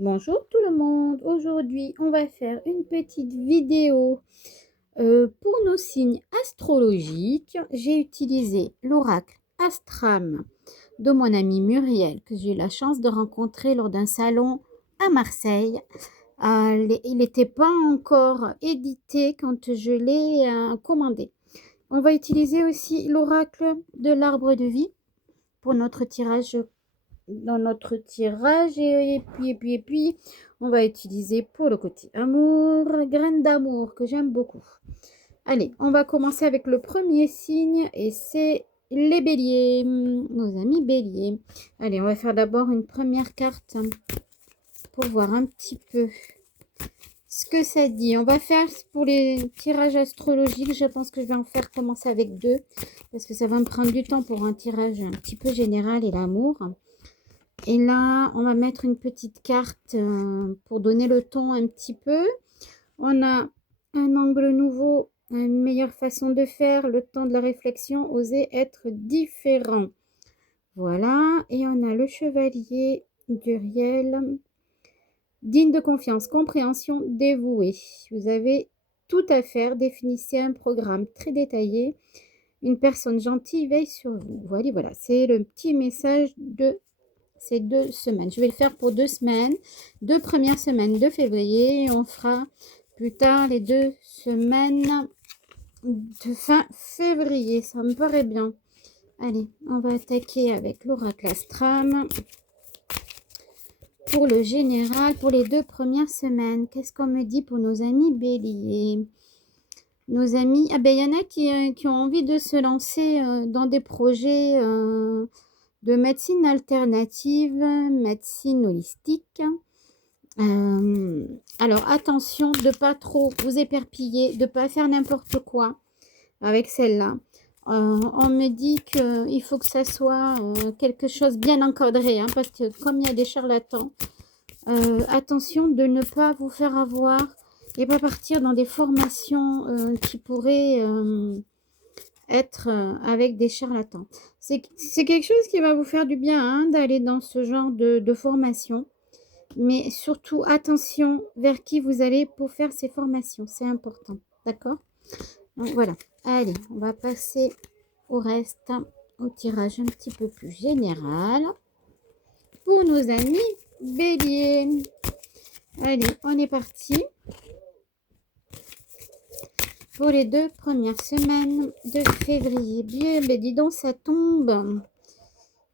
Bonjour tout le monde, aujourd'hui on va faire une petite vidéo pour nos signes astrologiques. J'ai utilisé l'oracle Astram de mon amie Muriel que j'ai eu la chance de rencontrer lors d'un salon à Marseille. Il n'était pas encore édité quand je l'ai commandé. On va utiliser aussi l'oracle de l'arbre de vie pour notre tirage et puis, on va utiliser pour le côté amour, graine d'amour que j'aime beaucoup. Allez, on va commencer avec le premier signe et c'est les béliers, nos amis béliers. Allez, on va faire d'abord une première carte pour voir un petit peu ce que ça dit. On va faire pour les tirages astrologiques, je pense que je vais en faire commencer avec 2 parce que ça va me prendre du temps pour un tirage un petit peu général et l'amour. Et là, on va mettre une petite carte pour donner le ton un petit peu. On a un angle nouveau, une meilleure façon de faire, le temps de la réflexion, oser être différent. Voilà, et on a le chevalier d'Uriel, digne de confiance, compréhension, dévoué. Vous avez tout à faire, définissez un programme très détaillé. Une personne gentille veille sur vous. Voilà, voilà, c'est le petit message de ces 2 semaines. Je vais le faire pour 2 semaines, 2 premières semaines de février. Et on fera plus tard les 2 semaines de fin février. Ça me paraît bien. Allez, on va attaquer avec l'oracle Astram. Pour le général, pour les 2 premières semaines, qu'est-ce qu'on me dit pour nos amis béliers? Nos amis, ah ben il y en a qui ont envie de se lancer dans des projets de médecine alternative, médecine holistique. Alors attention de pas trop vous éperpiller, de pas faire n'importe quoi avec celle-là. On me dit qu'il faut que ça soit quelque chose bien encadré, hein, parce que comme il y a des charlatans, attention de ne pas vous faire avoir et pas partir dans des formations qui pourraient être avec des charlatans. C'est quelque chose qui va vous faire du bien hein, d'aller dans ce genre de formation. Mais surtout, attention vers qui vous allez pour faire ces formations. C'est important. D'accord? Donc voilà. Allez, on va passer au reste, au tirage un petit peu plus général. Pour nos amis béliers. Allez, on est parti. Pour les 2 premières semaines de février. Bien, ben dis donc, ça tombe.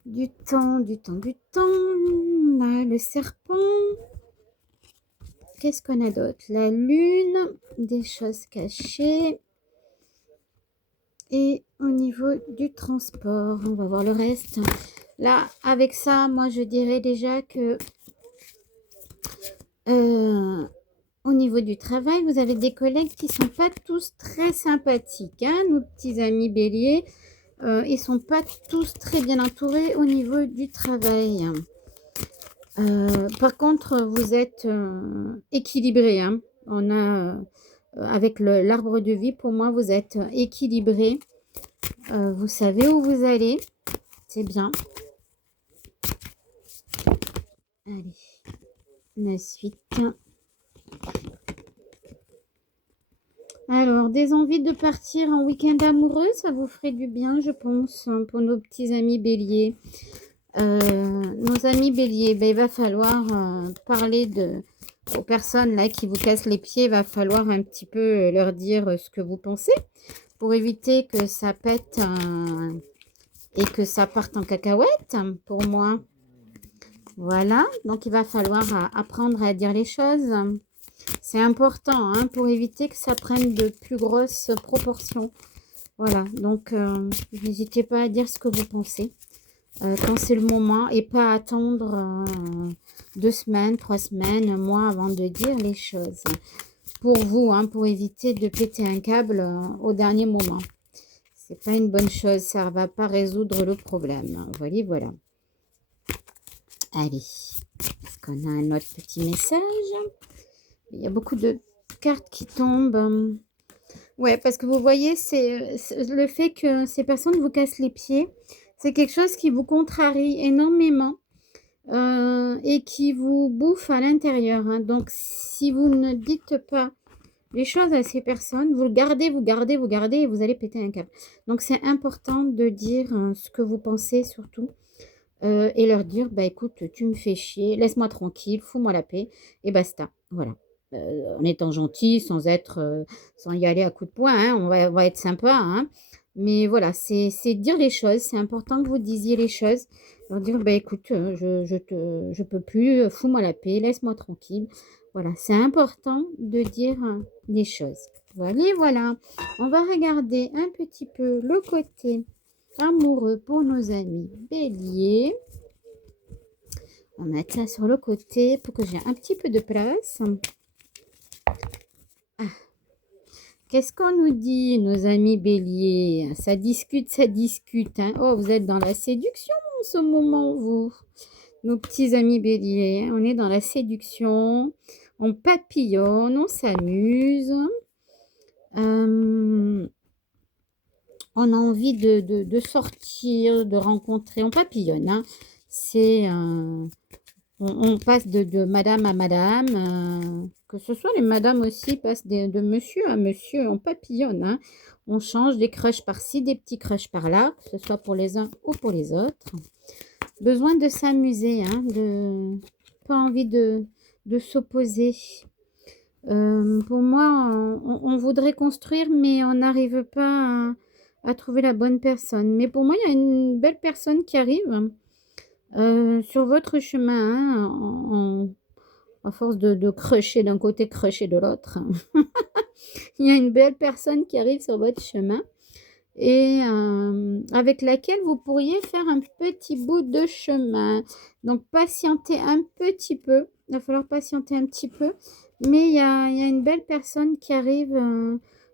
Du temps, du temps, du temps. Là, le serpent. Qu'est-ce qu'on a d'autre? La lune, des choses cachées. Et au niveau du transport, on va voir le reste. Là, avec ça, moi, je dirais déjà que au niveau du travail, vous avez des collègues qui sont pas tous très sympathiques. Hein, nos petits amis béliers, ils sont pas tous très bien entourés au niveau du travail. Par contre, vous êtes équilibré. Hein. On a, avec l'arbre de vie, pour moi, vous êtes équilibré. Vous savez où vous allez. C'est bien. Allez, la suite. Alors, des envies de partir en week-end amoureux, ça vous ferait du bien, je pense, hein, pour nos petits amis béliers. Nos amis béliers, ben, il va falloir parler aux personnes là qui vous cassent les pieds. Il va falloir un petit peu leur dire ce que vous pensez pour éviter que ça pète et que ça parte en cacahuète, pour moi. Voilà, donc il va falloir apprendre à dire les choses. C'est important hein, pour éviter que ça prenne de plus grosses proportions. Voilà, donc n'hésitez pas à dire ce que vous pensez quand c'est le moment et pas attendre 2 semaines, 3 semaines, un mois avant de dire les choses. Pour vous, hein, pour éviter de péter un câble au dernier moment. C'est pas une bonne chose, ça ne va pas résoudre le problème. Voilà, voilà. Allez, est-ce qu'on a un autre petit message? Il y a beaucoup de cartes qui tombent. Ouais, parce que vous voyez, c'est le fait que ces personnes vous cassent les pieds. C'est quelque chose qui vous contrarie énormément. et qui vous bouffe à l'intérieur, hein. Donc si vous ne dites pas les choses à ces personnes, vous le gardez, vous gardez, vous gardez et vous allez péter un câble. Donc c'est important de dire, ce que vous pensez surtout, et leur dire: «Bah, écoute, tu me fais chier, laisse-moi tranquille, fous-moi la paix» et basta. Voilà. En étant gentil, sans y aller à coups de poing, hein, on va être sympa, hein. Mais voilà, c'est dire les choses, c'est important que vous disiez les choses. Leur dire: «Bah, écoute, je peux plus, fous-moi la paix, laisse-moi tranquille». Voilà, c'est important de dire, les choses. Voilà et voilà. On va regarder un petit peu le côté amoureux pour nos amis béliers. On va mettre ça sur le côté pour que j'ai un petit peu de place. Qu'est-ce qu'on nous dit, nos amis béliers? Ça discute, hein. Oh, vous êtes dans la séduction en ce moment, vous. Nos petits amis béliers, hein. On est dans la séduction, on papillonne, on s'amuse. On a envie de sortir, de rencontrer, on papillonne, hein. C'est on passe de madame à madame, que ce soit les madames aussi passent de monsieur à monsieur, on papillonne, hein. On change des crushs par-ci, des petits crushs par-là, que ce soit pour les uns ou pour les autres. Besoin de s'amuser, hein, pas envie de s'opposer. Pour moi, on voudrait construire, mais on n'arrive pas à trouver la bonne personne. Mais pour moi, il y a une belle personne qui arrive. Sur votre chemin, hein, à force de crusher d'un côté, crusher de l'autre, il y a une belle personne qui arrive sur votre chemin et avec laquelle vous pourriez faire un petit bout de chemin. Donc patientez un petit peu, il va falloir patienter un petit peu, mais il y a une belle personne qui arrive,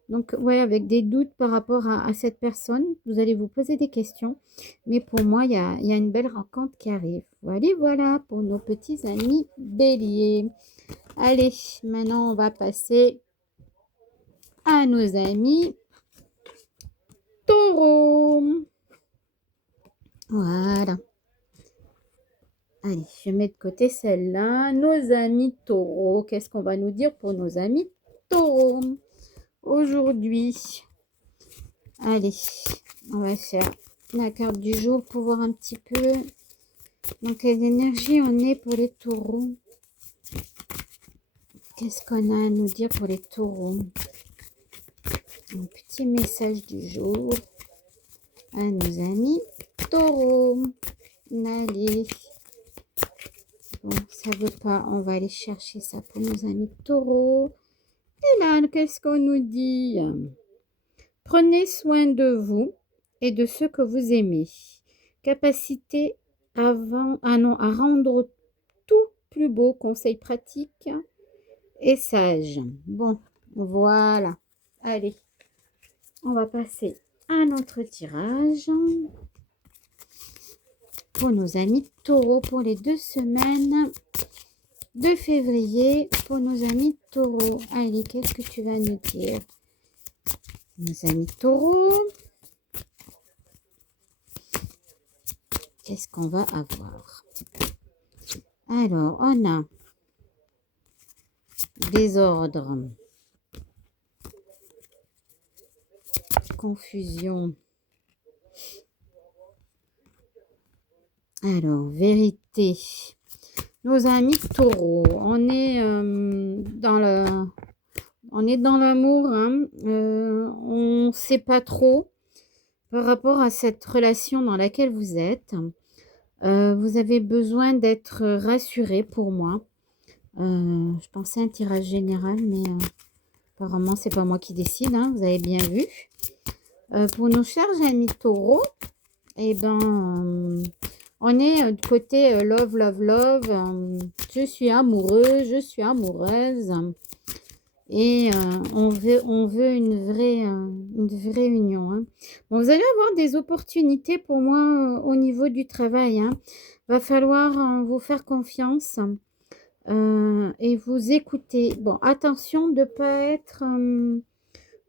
donc ouais, avec des doutes par rapport à cette personne. Vous allez vous poser des questions, mais pour moi, il y a une belle rencontre qui arrive. Voilà, voilà pour nos petits amis béliers. Allez, maintenant on va passer à nos amis taureaux. Voilà. Allez, je mets de côté celle-là. Nos amis taureaux. Qu'est-ce qu'on va nous dire pour nos amis taureaux aujourd'hui? Allez, on va faire la carte du jour pour voir un petit peu dans quelle énergie on est pour les taureaux. Qu'est-ce qu'on a à nous dire pour les taureaux? Un petit message du jour à nos amis taureaux. Allez. Bon, ça veut pas. On va aller chercher ça pour nos amis taureaux. Et là, qu'est-ce qu'on nous dit? Prenez soin de vous et de ceux que vous aimez. Capacité à rendre tout plus beau. Conseil pratique et sage. Bon, voilà. Allez, on va passer à notre tirage pour nos amis taureaux pour les 2 semaines de février pour nos amis taureaux. Allez, qu'est-ce que tu vas nous dire? Nos amis taureaux, qu'est-ce qu'on va avoir? Alors, on a désordre, confusion. Alors, vérité. Nos amis taureaux, on est dans l'amour, hein. On ne sait pas trop par rapport à cette relation dans laquelle vous êtes. Vous avez besoin d'être rassuré pour moi. Je pensais à un tirage général, mais apparemment, c'est pas moi qui décide, hein, vous avez bien vu. Pour nos chers amis taureaux, eh ben, on est du côté love, love, love. Je suis amoureux, je suis amoureuse. Et on veut une vraie union, hein. Bon, vous allez avoir des opportunités pour moi au niveau du travail, hein. Va falloir vous faire confiance et vous écouter. Bon, attention de ne pas être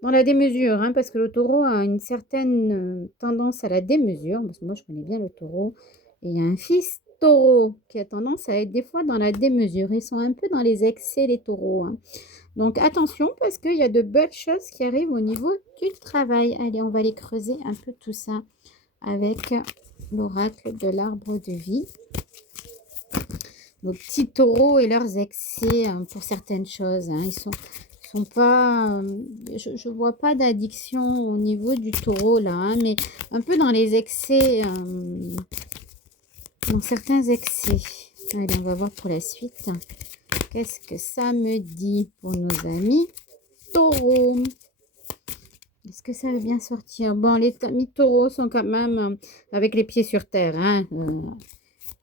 dans la démesure, hein, parce que le taureau a une certaine tendance à la démesure. Parce que moi, je connais bien le taureau. Et il y a un fiston taureau qui a tendance à être des fois dans la démesure. Ils sont un peu dans les excès, les taureaux, hein. Donc, attention parce qu'il y a de belles choses qui arrivent au niveau du travail. Allez, on va aller creuser un peu tout ça avec l'oracle de l'arbre de vie. Nos petits taureaux et leurs excès pour certaines choses, hein. Ils sont pas... je vois pas d'addiction au niveau du taureau, là, hein, mais un peu dans les excès, dans certains excès. Allez, on va voir pour la suite. Qu'est-ce que ça me dit pour nos amis taureaux? Est-ce que ça va bien sortir? Bon, les amis taureaux sont quand même avec les pieds sur terre, hein.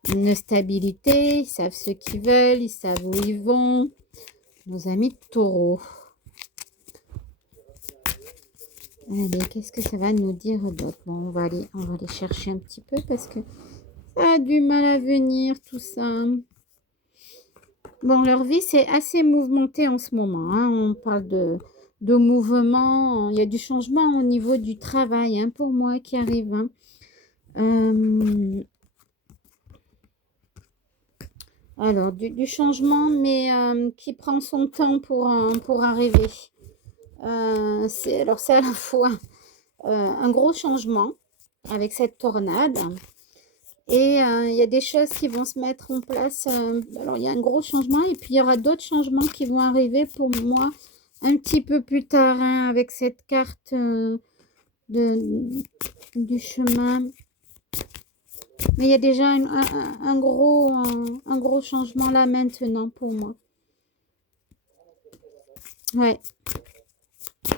Une stabilité, ils savent ce qu'ils veulent, ils savent où ils vont. Nos amis taureaux. Allez, qu'est-ce que ça va nous dire d'autre? Bon, on va aller chercher un petit peu parce que ça a du mal à venir, tout ça. Bon, leur vie, c'est assez mouvementé en ce moment, hein. On parle de mouvement. Il y a du changement au niveau du travail, hein, pour moi, qui arrive, hein. Alors, du changement, mais qui prend son temps pour arriver. C'est à la fois un gros changement avec cette tornade. Et il y a des choses qui vont se mettre en place. Alors, il y a un gros changement et puis il y aura d'autres changements qui vont arriver pour moi un petit peu plus tard, hein, avec cette carte du chemin. Mais il y a déjà un gros changement là maintenant pour moi. Ouais.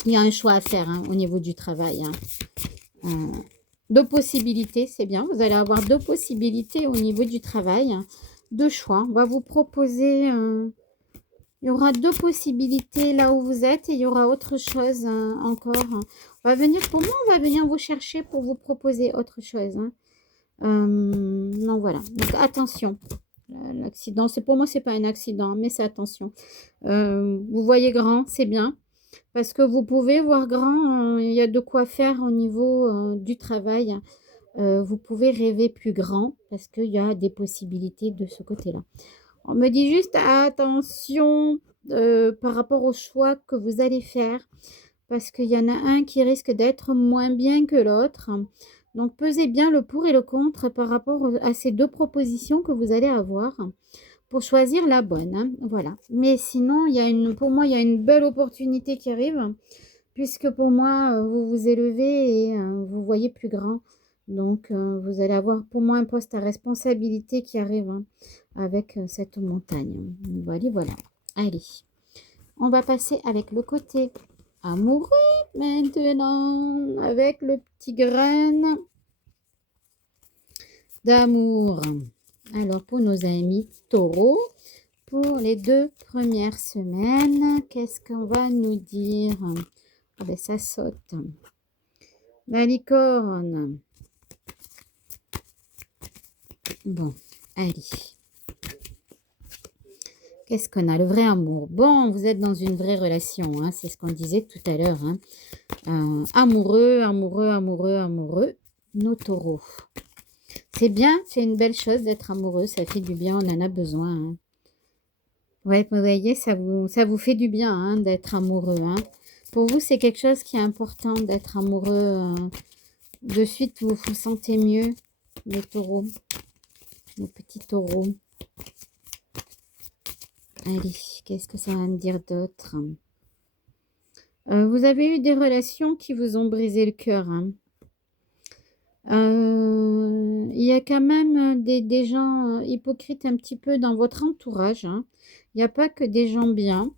Il y a un choix à faire, hein, au niveau du travail, hein. Deux possibilités, c'est bien. Vous allez avoir deux possibilités au niveau du travail. Deux choix. On va vous proposer... il y aura deux possibilités là où vous êtes et il y aura autre chose encore. On va venir, pour moi, on va venir vous chercher pour vous proposer autre chose, hein. Non, voilà. Donc, attention. L'accident, pour moi, c'est pas un accident, mais c'est attention. Vous voyez grand, c'est bien. Parce que vous pouvez voir grand, il y a de quoi faire au niveau du travail. Vous pouvez rêver plus grand parce qu'il y a des possibilités de ce côté-là. On me dit juste attention par rapport au choix que vous allez faire parce qu'il y en a un qui risque d'être moins bien que l'autre. Donc, pesez bien le pour et le contre par rapport à ces deux propositions que vous allez avoir pour choisir la bonne, hein. Voilà. Mais sinon, pour moi, il y a une belle opportunité qui arrive puisque pour moi, vous vous élevez et vous voyez plus grand. Donc, vous allez avoir pour moi un poste à responsabilité qui arrive, hein, avec cette montagne. Voilà, voilà. Allez, on va passer avec le côté amoureux maintenant, avec le petit grain d'amour. Alors, pour nos amis taureaux, pour les 2 premières semaines, qu'est-ce qu'on va nous dire? Ah ben, ça saute. La licorne. Bon, allez. Qu'est-ce qu'on a? Le vrai amour. Bon, vous êtes dans une vraie relation, hein, c'est ce qu'on disait tout à l'heure, hein. Amoureux, amoureux, amoureux, amoureux. Nos taureaux. C'est bien, c'est une belle chose d'être amoureux, ça fait du bien, on en a besoin, hein. Ouais, vous voyez, ça vous fait du bien, hein, d'être amoureux, hein. Pour vous, c'est quelque chose qui est important d'être amoureux. De suite, vous vous sentez mieux, les taureaux, les petits taureaux. Allez, qu'est-ce que ça va me dire d'autre? Vous avez eu des relations qui vous ont brisé le cœur, hein. Il y a quand même des gens hypocrites un petit peu dans votre entourage, hein. Il n'y a pas que des gens bien.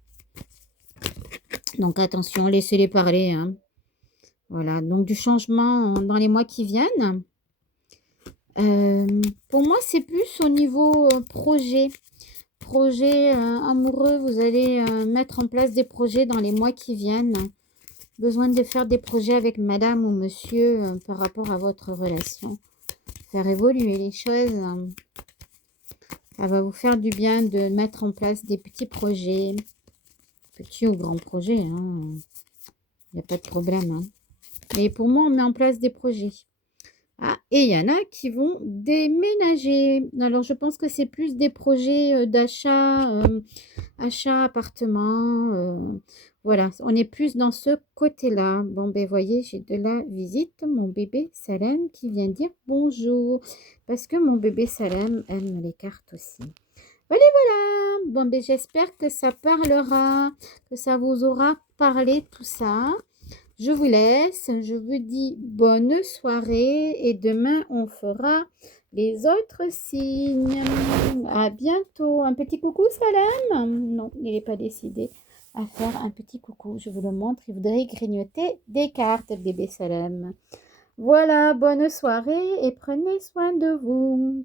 Donc attention, laissez-les parler, hein. Voilà, donc du changement dans les mois qui viennent. Pour moi, c'est plus au niveau projet. Projet amoureux, vous allez mettre en place des projets dans les mois qui viennent. Besoin de faire des projets avec madame ou monsieur par rapport à votre relation. Faire évoluer les choses. Ça va vous faire du bien de mettre en place des petits projets. Petits ou grands projets, hein. Il n'y a pas de problème, hein. Et pour moi, on met en place des projets Ah, et il y en a qui vont déménager. Alors, je pense que c'est plus des projets d'achat, achat, appartement. Voilà, on est plus dans ce côté-là. Bon, ben, voyez, j'ai de la visite, mon bébé Salem qui vient dire bonjour. Parce que mon bébé Salem aime les cartes aussi. Voilà, voilà. Bon, ben, j'espère que ça parlera, que ça vous aura parlé tout ça. Je vous laisse, je vous dis bonne soirée et demain on fera les autres signes. À bientôt. Un petit coucou Salem? Non, il n'est pas décidé à faire un petit coucou. Je vous le montre, il voudrait grignoter des cartes, bébé Salem. Voilà, bonne soirée et prenez soin de vous.